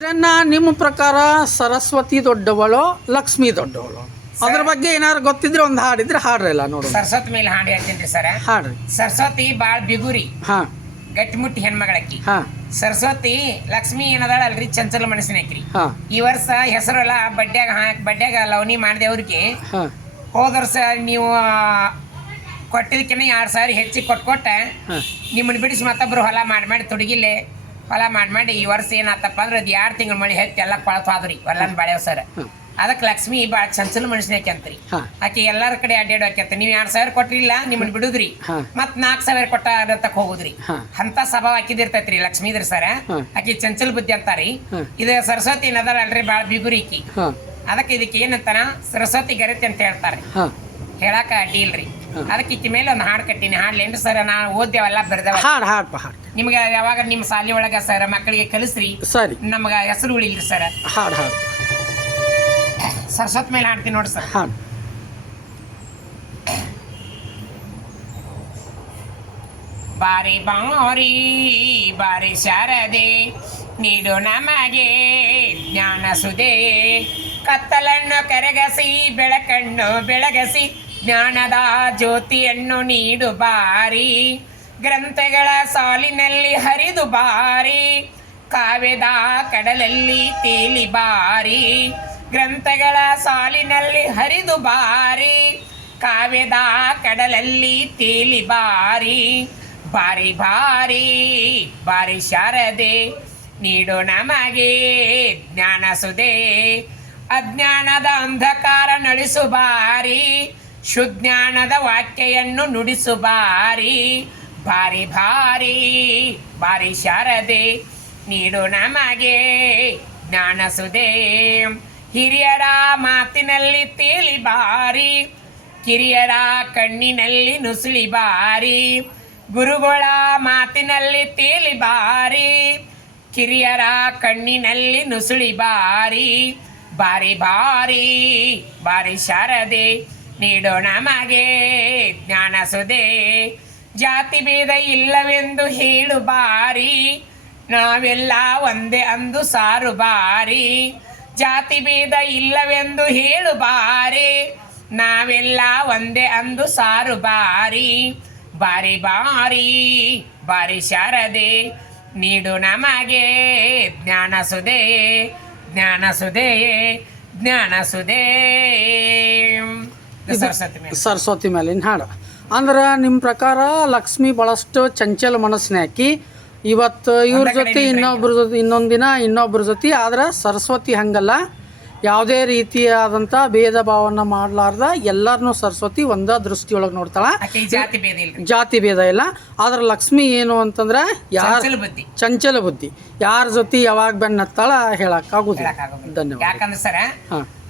ಇದನ್ನ ನಿಮ್ಮ ಪ್ರಕಾರ ಸರಸ್ವತಿ ದೊಡ್ಡವಳು ಲಕ್ಷ್ಮಿ ದೊಡ್ಡವಳು? ಅದ್ರ ಬಗ್ಗೆ ಏನಾದ್ರು ಗೊತ್ತಿದ್ರೆ ಒಂದು ಹಾಡಿದ್ರೆ ಹಾಡ್ರಲ್ಲ ನೋಡು. ಸರಸ್ವತಿ ಮೇಲೆ ಹಾಡಿ ಹೇಳ್ತೀನಿ ಸರ್. ಹಾಡ್ರಿ. ಸರಸ್ವತಿ ಬಾಳ್ ಬಿಗುರಿ. ಹಾ. ಗಟ್ಟಿಮುಟ್ಟಿ ಹೆಣ್ಮಗಳಕ್ಕಿ. ಹಾ. ಸರಸ್ವತಿ ಲಕ್ಷ್ಮಿ ಏನದಾಳ ಅಲ್ರಿ ಚಂಚಲ ಮನಸ್ಸಿನಕ್ರಿ ಹಾ. ಈ ವರ್ಷ ಹೆಸರಲ್ಲ ಬಡ್ಡ್ಯಾಗ ಹಾಕ್ ಬಡ್ಡ್ಯಾಗ ಲವಣಿ ಮಾಡಿದವ್ರಿಗೆ. ಹಾ. ಹೋದ ವರ್ಷ ನೀವು ಕೊಟ್ಟಿದ್ದಕ್ಕಿಂತ ಎರಡು ಸಾವಿರ ಹೆಚ್ಚಿಗೆ ಕೊಟ್ಕೊಟ್ಟ. ನಿಮ್ಮನ್ನ ಬಿಡಿಸಿ ಮತ್ತೊಬ್ರು ಹೊಲ ಮಾಡಿ ಮಾಡಿ ತೊಡಗಿಲ್ಲೆ. ಹೊಲ ಮಾಡಿ ಮಾಡಿ ಈ ವರ್ಷ ಏನಾತಪ್ಪ ಅಂದ್ರೆ ಅದು ಎರಡು ತಿಂಗಳ ಮಳಿ ಹೆಚ್ಚು ಎಲ್ಲ ಕೊಳತಾದ್ರಿ ಹೊಲನ್ ಬಾಳ್ಯಾವ ಸರ್. ಅದಕ್ಕೆ ಲಕ್ಷ್ಮಿ ಭಾಳ ಚಂಚಲ ಮನುಷ್ಯನ ಅಂತ್ರಿ ಹಾ. ಆಕೆ ಎಲ್ಲಾರ ಕಡೆ ಅಡ್ಡಾಡೋ ಆಕೆ ನೀವು ಎರಡು ಸಾವಿರ ಕೊಟ್ಟಿಲ್ಲ ನಿಮ್ಮನ್ನ ಬಿಡುದ್ರಿ. ಮತ್ ನಾಲ್ಕು ಸಾವಿರ ಕೊಟ್ಟ ಅದಕ್ಕೆ ಹೋಗುದ್ರಿ. ಅಂತ ಸ್ವಭಾವ ಹಾಕಿದಿರ್ತೈತ್ರಿ ಲಕ್ಷ್ಮೀದ್ರ ಸರ. ಆಕೆ ಚಂಚಲ ಬುದ್ಧಿ ಅಂತಾರಿ. ಇದ ಸರಸ್ವತಿ ಏನದಾರ ಅಲ್ರಿ ಭಾಳ ಬಿಗುರಿ ಅದಕ್ಕೆ ಇದಕ್ಕೆ ಏನಂತಾನ ಸರಸ್ವತಿ ಗರತಿ ಅಂತ ಹೇಳ್ತಾರೆ. ಹೇಳಾಕ ಅಡ್ಡಿ ಇಲ್ರಿ. ಅದಕ್ಕೆ ಈಕಿ ಮೇಲೆ ಒಂದು ಹಾಡು ಕಟ್ಟಿನಿ. ಹಾಡ್ಲೇನ್ರಿ ಸರ್? ನಾ ಓದ್ದೇವಲ್ಲ ಬರ್ದೇವ. ಹಾಡ್ ಹಾಡ್ಪ ಹಾಡ್. ನಿಮ್ಗೆ ಯಾವಾಗ ನಿಮ್ಮ ಶಾಲೆ ಒಳಗ ಸರ್ ಮಕ್ಕಳಿಗೆ ಕಲಿಸ್ರಿ. ಸರಿ. ನಮ್ಗ ಹೆಸರು ಉಳಿಲ್ರಿ ಸರ್. ಹಾಡ್ ಹಾಡ್. ಸತ್ ಮೇಲೆ ಹಾಡ್ತೀನಿ ನೋಡಿ ಸರ್. ಹಾಡ್. ಬಾರಿ ಬಾರಿ ಬಾರಿ ಶಾರದೆ ನೀಡು ನಮಗೆ ಜ್ಞಾನ ಸುದೇ ಕತ್ತಲನ್ನು ಕರಗಸಿ ಬೆಳಕಣ್ಣು ಬೆಳಗಸಿ ಜ್ಞಾನದ ಜ್ಯೋತಿಯನ್ನು ನೀಡು ಬಾರಿ. ಗ್ರಂಥಗಳ ಸಾಲಿನಲ್ಲಿ ಹರಿದು ಬಾರಿ. ಕಾವ್ಯದ ಕಡಲಲ್ಲಿ ತೇಲಿ ಬಾರಿ. ಗ್ರಂಥಗಳ ಸಾಲಿನಲ್ಲಿ ಹರಿದು ಬಾರಿ. ಕಾವ್ಯದ ಕಡಲಲ್ಲಿ ತೇಲಿ ಬಾರಿ. ಬಾರಿ ಬಾರಿ ಬಾರಿ ಶಾರದೆ ನೀಡು ನಮಗೆ ಜ್ಞಾನ ಸುದೆ ಅಜ್ಞಾನದ ಅಂಧಕಾರ ನಳಿಸು ಬಾರಿ. ಶುಜ್ಞಾನದ ವಾಕ್ಯೆಯನ್ನು ನುಡಿಸು ಬಾರಿ ಬಾರಿ ಭಾರಿ ಬಾರಿ ಶಾರದೆ. ನೀಡು ನಮಗೆ ಜ್ಞಾನ ಸುದೆ. ಹಿರಿಯರ ಮಾತಿನಲ್ಲಿ ತೇಲಿ ಬಾರಿ, ಕಿರಿಯರ ಕಣ್ಣಿನಲ್ಲಿ ನುಸುಳಿ ಬಾರಿ. ಗುರುಗಳ ಮಾತಿನಲ್ಲಿ ತೇಲಿ ಬಾರಿ, ಕಿರಿಯರ ಕಣ್ಣಿನಲ್ಲಿ ನುಸುಳಿ ಬಾರಿ. ಬಾರಿ ಬಾರಿ ಬಾರಿ ಶಾರದೆ. ನೀಡೋ ನಮಗೆ ಜ್ಞಾನ ಸುದೆ ಜಾತಿ ಭೇದ ಇಲ್ಲವೆಂದು ಹೇಳು ಬಾರಿ. ನಾವೆಲ್ಲ ಒಂದೇ ಅಂದು ಸಾರು ಬಾರಿ. ಜಾತಿ ಭೇದ ಇಲ್ಲವೆಂದು ಹೇಳು ಬಾರಿ. ನಾವೆಲ್ಲ ಒಂದೇ ಅಂದು ಸಾರು ಬಾರಿ. ಬಾರಿ ಬಾರಿ ಬಾರಿ ಶಾರದೆ. ನೀಡು ನಮಗೆ ಜ್ಞಾನ ಸುದೇ ಜ್ಞಾನ ಸುದೇ ಜ್ಞಾನ ಸುದೆ ಸರಸ್ವತಿ ಮೇಲೆ. ಸರಸ್ವತಿ ಮೇಲಿನ ಹಾಡು. ಅಂದ್ರೆ ನಿಮ್ಮ ಪ್ರಕಾರ ಲಕ್ಷ್ಮಿ ಭಾಳಷ್ಟು ಚಂಚಲ ಮನಸ್ಸಿನ ಹಾಕಿ ಇವತ್ತು ಇವ್ರ ಜೊತೆ ಇನ್ನೊಬ್ರ ಜೊತೆ ಇನ್ನೊಂದು ದಿನ ಇನ್ನೊಬ್ರ ಜೊತೆ ಆದ್ರೆ ಸರಸ್ವತಿ ಹಂಗಲ್ಲ. ಯಾವುದೇ ರೀತಿಯಾದಂಥ ಭೇದ ಭಾವನ ಮಾಡಲಾರ್ದ ಎಲ್ಲರನ್ನೂ ಸರಸ್ವತಿ ಒಂದೇ ದೃಷ್ಟಿಯೊಳಗೆ ನೋಡ್ತಾಳೆ. ಜಾತಿ ಭೇದ ಇಲ್ಲ. ಆದ್ರೆ ಲಕ್ಷ್ಮಿ ಏನು ಅಂತಂದ್ರೆ ಯಾರ ಚಂಚಲ ಬುದ್ಧಿ. ಚಂಚಲ ಬುದ್ಧಿ. ಯಾರ ಜೊತೆ ಯಾವಾಗ ಬೆನ್ನತ್ತಾಳ ಹೇಳಕ್ಕಾಗುದಿಲ್ಲ ಧನ್ಯವಾದ ಯಾಕಂದ್ರೆ ಸರ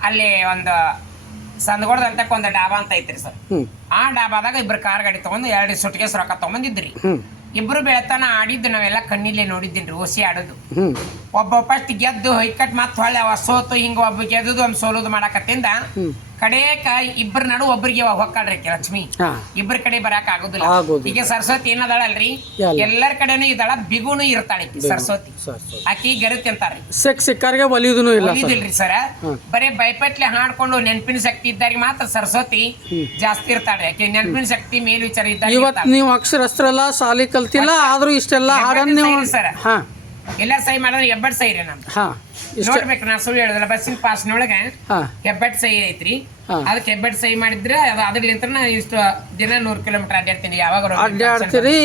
ಅಲ್ಲಿ ಒಂದು ಸಂದಗೋಡದಂತ ಒಂದು ಡಾಬಾ ಅಂತ ಐತ್ರಿ ಸರ್. ಆ ಡಾಬಾದಾಗ ಇಬ್ರು ಕಾರ್ ಗಾಡಿ ತಗೊಂಡು ಎರಡು ಸುಟ್ಕೇಸ್ ರೊಕ್ಕ ತಗೊಂಡಿದ್ರಿ ಇಬ್ರು ಬೆಳತನ ಆಡಿದ್ದು ನಾವೆಲ್ಲ ಕಣ್ಣಿಲ್ಲೇ ನೋಡಿದ್ದೀನಿ ಓಸಿ ಆಡೋದು. ಒಬ್ಬ ಫಸ್ಟ್ ಗೆದ್ದು ಹೊಯ್ಕಟ್ ಮತ್ತೆ ಹೊಳ್ಳೆ ಅವ ಸೋತು ಹಿಂಗ ಒಬ್ಬ ಗೆದ್ದು ಒಂದು ಸೋಲುದು ಮಾಡಕತ್ತಿಂದ. ಕಡೇಕ ಇಬ್ಬರ ನಡು ಒಬ್ಬರಿಗೆ ಹೊಕ್ಕಾಳ್ರಿ ಆಕಿ ಲಕ್ಷ್ಮಿ. ಇಬ್ಬರ ಕಡೆ ಬರಾಕ್ ಆಗುದಿಲ್ಲ. ಈಗ ಸರಸ್ವತಿ ಏನದಾಳ ಅಲ್ರಿ ಎಲ್ಲರ ಕಡೆನು ಇದಳ ಬಿಗುನು ಇರ್ತಾಳೆ ಸರಸ್ವತಿ. ಆಕಿ ಗರತಿ ಅಂತಾರ್ರಿ ಸಿಕ್ ಸಿಕ್ಕಾರ್ಗೆ ಒಲಿಯುದನು ಇಲ್ಲ ಸರ್. ಒಲಿದಿಲ್ರಿ ಸರ. ಬರೇ ಬೈಪಟ್ಲೆ ಹಾಡ್ಕೊಂಡು ನೆನಪಿನ ಶಕ್ತಿ ಇದ್ದಾರಿ ಮಾತ್ರ ಸರಸ್ವತಿ ಜಾಸ್ತಿ ಇರ್ತಾಳೆ ಯಾಕೆ ನೆನಪಿನ ಶಕ್ತಿ ಮೇಲ್ವಿಚಾರ ಇದ್ದಾರೆ ಇವತ್ತು ನೀವು ಅಕ್ಷರಸ್ತ್ರಲ್ಲ ಸಾಲಿ ಕಲ್ತಿಲ್ಲ ಆದ್ರೂ ಇಷ್ಟೆಲ್ಲ ಹಾಡನ್ನ ನೀವು ಸೈರಿ ಸರ. ಹಾ. ಎಲ್ಲಾರ ಸಹಿ ಮಾಡಿದ್ರೆ ಹೆಬ್ಬೆಟ್ ಸಹಿ ರೀ ನಮ್ದು. ಹಾ ಇಷ್ಟ ನೋಡ್ಬೇಕು ನಾ ಸುಳ್ಳು ಹೇಳಿದ್ರೆ ಬಸ್ಸಿನ ಪಾಸ್ನೊಳಗೆ ಹಾ. ಹೆಬ್ಬೆಟ್ ಸಹಿ ಐತ್ರಿ. ಹಾ. ಅದಕ್ಕೆ ಹೆಬ್ಬೆಟ್ ಸಹಿ ಮಾಡಿದ್ರೆ ಅದು ಅದ್ರಲಿಂತ್ರ ನಾ ಇಷ್ಟು ದಿನ ನೂರು ಕಿಲೋಮೀಟರ್ ಅಡ್ಡಾಡ್ತೀನಿ ಯಾವಾಗ ಅಡ್ಡಾಡ್ತೀರಿ.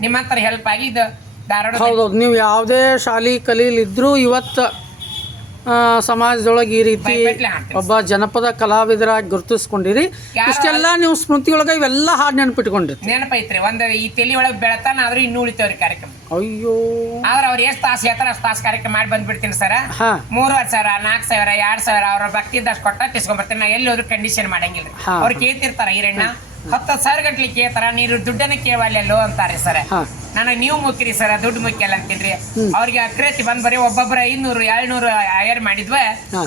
ನಿಮ್ಮ ಹತ್ರ ಹೆಲ್ಪ್ ಆಗಿ ಇದು ಧಾರವಾಡ ಹೌದೌದು ನೀವು ಯಾವುದೇ ಶಾಲಿ ಕಲೀಲಿದ್ರು ಇವತ್ತು ಸಮಾಜದೊಳಗೆ ಈ ರೀತಿ ಒಬ್ಬ ಜನಪದ ಕಲಾವಿದರಾಗಿ ಗುರುತಿಸ್ಕೊಂಡಿರಿ. ಇಷ್ಟೆಲ್ಲ ನೀವು ಸ್ಮೃತಿಯೊಳಗೆ ಇವೆಲ್ಲ ಹಾಡು ನೆನಪಿಟ್ಕೊಂಡ್ರಿ. ನೆನಪೈತ್ರಿ. ಒಂದು ಈ ತಲೆ ಒಳಗೆ ಬೆಳತಾನ ಆದ್ರೂ ಇನ್ನೂ ಉಳಿತೇವ್ರಿ ಕಾರ್ಯಕ್ರಮ. ಅಯ್ಯೋ. ಆದ್ರೆ ಅವ್ರು ಎಷ್ಟು ತಾಸು ಹೇಳ್ತಾರ ಅಷ್ಟು ತಾಸು ಕಾರ್ಯಕ್ರಮ ಮಾಡಿ ಬಂದ್ಬಿಡ್ತೀನಿ ಸರ. ಮೂರುವರೆ ಸಾವಿರ ನಾಲ್ಕು ಸಾವಿರ ಎರಡ್ ಸಾವಿರ ಅವ್ರ ಭಕ್ತಿ ಇದ್ದಷ್ಟು ಕೊಟ್ಟ ತಿಸ್ಕೊಂಡ್ಬರ್ತೀನಿ ನಾ ಎಲ್ಲಿ ಹೋದ್ರು ಕಂಡೀಷನ್ ಮಾಡಂಗಿಲ್ಲ. ಅವ್ರು ಕೇಳ್ತಿರ್ತಾರ ಈರಣ್ಣ ಹತ್ತು ಸಾವಿರ ಗಟ್ಲಿ ಕೇಳ್ತಾರ ನೀರು ದುಡ್ಡನ್ನ ಕೇಳಲ್ಲೋ ಅಂತಾರೆ ಸರ್. ಹಾ. ನನಗೆ ನೀವು ಮುಕ್ಕಿರಿ ಸರ್ ದುಡ್ಡು ಮುಖ್ಯಲ್ಲ ಅಂತಿದ್ರಿ. ಅವ್ರಿಗೆ ಅಕ್ರೇತಿ ಬಂದ್ ಬರೀ ಒಬ್ಬೊಬ್ಬರ ಐನೂರು ಏಳ್ನೂರು ಹೈಯರ್ ಮಾಡಿದ್ವ.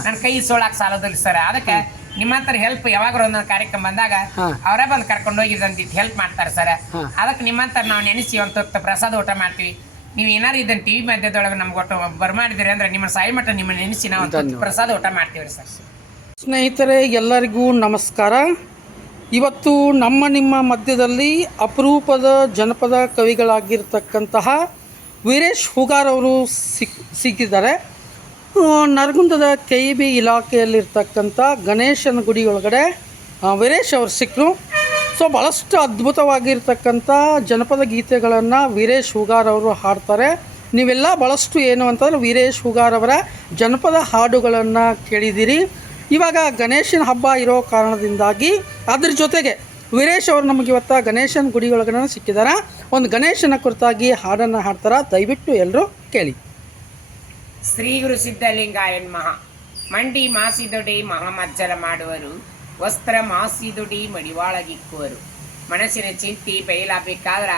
ನನ್ನ ಕೈ ಸೋಳಾಕ್ ಸಾಲದಲ್ಲಿ ಸರ್. ಅದಕ್ಕೆ ನಿಮ್ಮ ಹತ್ರ ಹೆಲ್ಪ್ ಯಾವಾಗ ಒಂದೊಂದು ಕಾರ್ಯಕ್ರಮ ಬಂದಾಗ. ಅವರೇ ಬಂದು ಕರ್ಕೊಂಡು ಹೋಗಿದ್ದಂತ ಒಂದಿಟ್ಟು ಹೆಲ್ಪ್ ಮಾಡ್ತಾರೆ ಸರ್. ಅದಕ್ಕೆ ನಿಮ್ಮ ಹತ್ರ ನಾವು ನೆನೆಸಿ ಒಂದು ತುತ್ತು ಪ್ರಸಾದ ಊಟ ಮಾಡ್ತೀವಿ. ನೀವು ಏನಾರು ಇದನ್ನ ಟಿವಿ ಮಧ್ಯದೊಳಗೆ ನಮ್ಗೆ ಒಟ್ಟು ಬರ್ಮಾಡಿದ್ರಿ ಅಂದ್ರೆ ನಿಮ್ಮ ಸಾಯಿ ಮಠ ನಿಮ್ಮ ನೆನೆಸಿ ನಾವು. ಪ್ರಸಾದ ಊಟ ಮಾಡ್ತೀವಿ ಸರ್. ಸ್ನೇಹಿತರೆ ಎಲ್ಲರಿಗೂ ನಮಸ್ಕಾರ. ಇವತ್ತು ನಮ್ಮ ನಿಮ್ಮ ಮಧ್ಯದಲ್ಲಿ ಅಪರೂಪದ ಜನಪದ ಕವಿಗಳಾಗಿರ್ತಕ್ಕಂತಹ ವೀರೇಶ್ ಹುಗಾರ್ ಅವರು ಸಿಕ್, ಸಿಕ್ಕಿದ್ದಾರೆ. ನರಗುಂದದ ಕೆ ಇ ಬಿ ಇಲಾಖೆಯಲ್ಲಿರ್ತಕ್ಕಂಥ ಗಣೇಶನ ಗುಡಿಯೊಳಗಡೆ ವೀರೇಶ್ ಅವರು ಸಿಕ್ಕರು ಸೊ ಭಾಳಷ್ಟು ಅದ್ಭುತವಾಗಿರ್ತಕ್ಕಂಥ ಜನಪದ ಗೀತೆಗಳನ್ನು ವೀರೇಶ್ ಹುಗಾರ್ ಅವರು ಹಾಡ್ತಾರೆ. ನೀವೆಲ್ಲ ಭಾಳಷ್ಟು ಏನು ಅಂತಂದ್ರೆ ವೀರೇಶ್ ಹುಗಾರ್ ಅವರ ಜನಪದ ಹಾಡುಗಳನ್ನು ಕೇಳಿದ್ದೀರಿ. ಇವಾಗ ಗಣೇಶನ ಹಬ್ಬ ಇರೋ ಕಾರಣದಿಂದಾಗಿ ಅದ್ರ ಜೊತೆಗೆ ವೀರೇಶ್ ಅವರು ನಮಗೆ ಇವತ್ತು ಗಣೇಶನ ಗುಡಿ ಒಳಗಡೆ ಸಿಕ್ಕಿದಾರ. ಒಂದು ಗಣೇಶನ ಕುರಿತಾಗಿ ಹಾಡನ್ನು ಹಾಡ್ತಾರ? ದಯವಿಟ್ಟು ಎಲ್ಲರೂ ಕೇಳಿ. ಶ್ರೀ ಗುರು ಸಿದ್ಧಲಿಂಗಾಯನ್ ಮಹಾ. ಮಂಡಿ ಮಾಸಿದೊಡಿ ಮಹಾಮಜ್ಜಲ ಮಾಡುವರು. ವಸ್ತ್ರ ಮಾಸಿದೊಡಿ ಮಡಿವಾಳಗಿಕ್ಕುವರು. ಮನಸ್ಸಿನ ಚಿಂತಿ ಬಯಲಾಗಬೇಕಾದ್ರ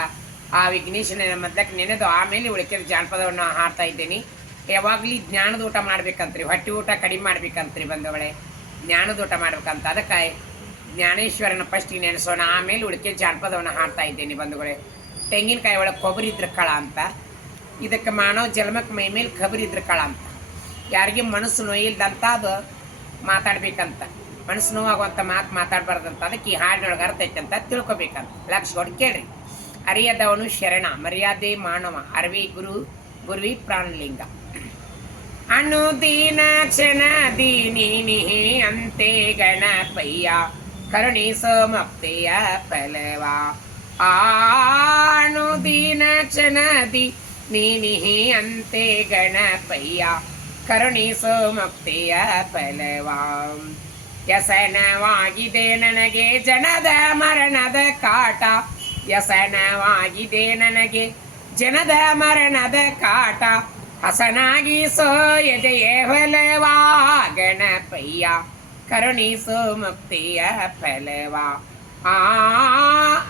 ಆ ವಿಘ್ನೇಶನ ಮೊದಲಕ್ಕೆ ನೆನೆದು ಆಮೇಲೆ ಉಳಿಕೆ ಜಾನಪದವನ್ನು ಹಾಡ್ತಾ ಇದ್ದೇನೆ. ಯಾವಾಗಲಿ ಜ್ಞಾನದ ಊಟ ಮಾಡ್ಬೇಕಂತ್ರಿ, ಹೊಟ್ಟೆ ಊಟ ಕಡಿಮೆ ಮಾಡ್ಬೇಕಂತ್ರಿ ಬಂದವಳೆ. ಜ್ಞಾನದ ಊಟ ಮಾಡ್ಬೇಕಂತ. ಅದಕ್ಕೆ ಜ್ಞಾನೇಶ್ವರನ ಫಸ್ಟಿಗೆ ನೆನೆಸೋಣ, ಆಮೇಲೆ ಉಳಿಕೆ ಜಾನಪದವನ್ನು ಹಾಡ್ತಾ ಇದ್ದೇನೆ ಬಂಧುಗಳೇ. ತೆಂಗಿನಕಾಯಿ ಒಳಗೆ ಕೊಬ್ಬರಿ ಇದ್ರ ಕಳ ಅಂತ. ಇದಕ್ಕೆ ಮಾನವ ಜನ್ಮಕ್ಕೆ ಮೈ ಮೇಲೆ ಕಬರಿ ಇದ್ರ ಕಳ ಅಂತ. ಯಾರಿಗೆ ಮನಸ್ಸು ನೋಯಿಲ್ದಂತ ಅದು ಮಾತಾಡ್ಬೇಕಂತ. ಮನಸ್ಸು ನೋವಾಗುವಂಥ ಮಾತು ಮಾತಾಡಬಾರ್ದಂತ. ಅದಕ್ಕೆ ಈ ಹಾಡಿನೊಳಗೆ ಅರ್ಥ ಐತೆ ಅಂತ ತಿಳ್ಕೊಬೇಕಂತ. ಲಕ್ಷ ಕೊಟ್ಟು ಕೇಳ್ರಿ. ಅರಿಯದವನು ಶರಣ, ಮರ್ಯಾದೆ ಮಾನವ, ಅರವಿ ಗುರು, ಗುರುವಿ ಪ್ರಾಣಲಿಂಗ. ಅನುದೀನ ಕ್ಷಣ ದೀನಿ ಅಂತೆ ಗಣಪಯ್ಯ ಕರುಣಿಸೋ ಮುಕ್ತಿಯ ಫಲವ ಅನುದೀನ ಕ್ಷಣ ನೀನಿ ಅಂತೆ ಗಣಪಯ್ಯ ಕರುಣಿಸೋ ಮುಕ್ತಿಯ ಫಲವ ವ್ಯಸನವಾಗಿದೆ ನನಗೆ ಜನದ ಮರಣದ ಕಾಟ ವ್ಯಸನವಾಗಿದೆ ನನಗೆ ಜನದ ಮರಣದ ಕಾಟ ಹಸನಾಗಿ ಸೋ ಎದೆಯೇ ಹೊಲವಾ ಗಣಪಯ್ಯ ಕರುಣಿಸು ಮುಕ್ತಿಯ ಫಲವಾ ಆ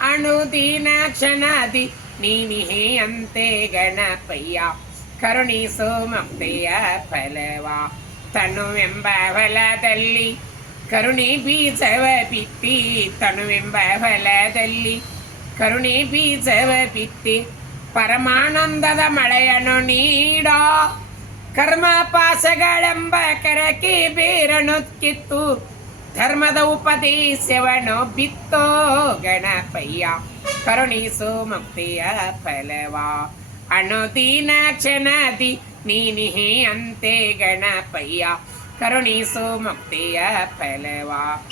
ಅಣುದಿನ ಕ್ಷಣದಿ ನೀನಿಹಿ ಅಂತೆ ಗಣಪಯ್ಯ ಕರುಣಿಸು ಮುಕ್ತಿಯ ಫಲವಾ ತನುವೆಂಬ ಹೊಲದಲ್ಲಿ ಕರುಣೆ ಬೀಜವ ಬಿತ್ತಿ ತನುವೆಂಬ ಹೊಲದಲ್ಲಿ ಕರುಣೆ ಬೀಜವ ಬಿತ್ತಿ ಪರಮಾನಂದದ ಮಳೆಯನ್ನು ನೀಡ ಕರ್ಮ ಪಾಸಗಳೆಂಬ ಕರಕಿ ಬೀರನು ಕಿತ್ತು. ಧರ್ಮದ ಉಪದೇಶವನ್ನು ಬಿತ್ತೋ ಗಣಪಯ್ಯ. ಕರುಣಿಸು ಮುಕ್ತಿಯ ಫಲವಾ. ಅಣುದೀನ ಕ್ಷಣದಿ ನೀನಿಹಿ ಅಂತೆ ಗಣಪಯ್ಯ. ಕರುಣಿಸು ಮುಕ್ತಿಯ ಫಲವಾ.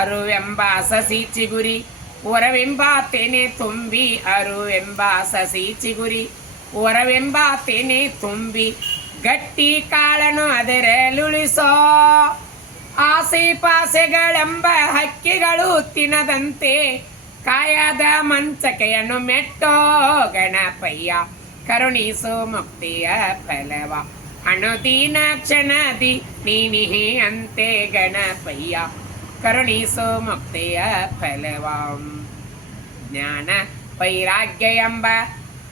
ಅರುವೆಂಬ ಸಸಿ ಚಿಗುರಿ ಒರವೆಂಬ ತೆನೆ ತುಂಬಿ ಅರುವೆಂಬ ಸಸಿ ಚಿಗುರಿ. ಒರವೆಂಬ ತೆನೆ ತುಂಬಿ ಗಟ್ಟಿ ಕಾಳನು ಅದರಲುಳಿಸೋ ಆಸೆ ಪಾಸೆಗಳೆಂಬ ಹಕ್ಕಿಗಳು ತಿನ್ನದಂತೆ ಕಾಯದ ಮಂಚಕೆಯನ್ನು ಮೆಟ್ಟೋ ಗಣಪಯ್ಯ. ಕರುಣಿಸು ಮುಕ್ತಿಯ ಫಲವ. ಅಣುದಿನ ಕ್ಷಣದಿ ನೀನಿಹಿ ಅಂತೆ ಗಣಪಯ್ಯ. ಕರುಣಿಸು ಮುಕ್ತಿಯ ಫಲವಾಂ. ಜ್ಞಾನ ವೈರಾಗ್ಯ ಎಂಬ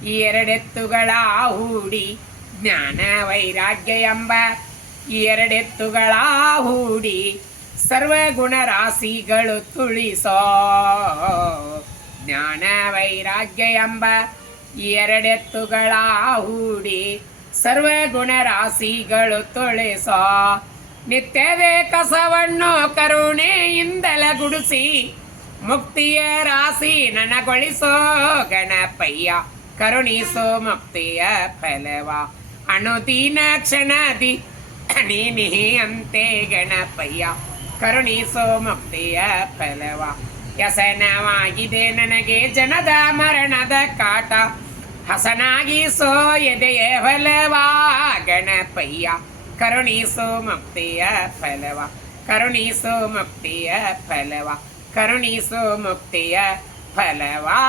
ಈ ಎರಡೆತ್ತುಗಳ ಹೂಡಿ ಜ್ಞಾನ ವೈರಾಗ್ಯ ಎಂಬ ಈ ಎರಡೆತ್ತುಗಳ ಹೂಡಿ ಸರ್ವಗುಣ ರಾಶಿಗಳು ತುಳಿಸೋ. ಜ್ಞಾನ ವೈರಾಗ್ಯ ಎಂಬ ಈ ಎರಡೆತ್ತುಗಳ ಹೂಡಿ ಸರ್ವಗುಣ ರಾಶಿಗಳು ತುಳಿಸೋ. ನಿತ್ಯದ ಕಸವನ್ನು ಕರುಣೆಯಿಂದಲ ಗುಡಿಸಿ, ಮುಕ್ತಿಯ ರಾಶಿ ನನಗೊಳಿಸೋ ಗಣಪಯ್ಯ, ಕರುಣಿಸೋ ಮುಕ್ತಿಯ ಫಲವ. ಅಣುದೀನ ಕ್ಷಣದಿ ನೀನಿಹಿ ಅಂತೆ ಗಣಪಯ್ಯ, ಕರುಣಿಸೋ ಮುಕ್ತಿಯ ಫಲವ. ವ್ಯಸನವಾಗಿದೆ ನನಗೆ ಜನದ ಮರಣದ ಕಾಟ ಹಸನಾಗಿ ಸೋ ಎದೆಯ ಫಲವಾ ಗಣಪಯ್ಯ. ಕರುಣಿಸೋ ಮುಕ್ತಿಯ ಫಲವ ಕರುಣಿಸೋ ಮುಕ್ತಿಯ ಫಲವ ಕರುಣಿಸೋ ಮುಕ್ತಿಯ ಫಲವಾ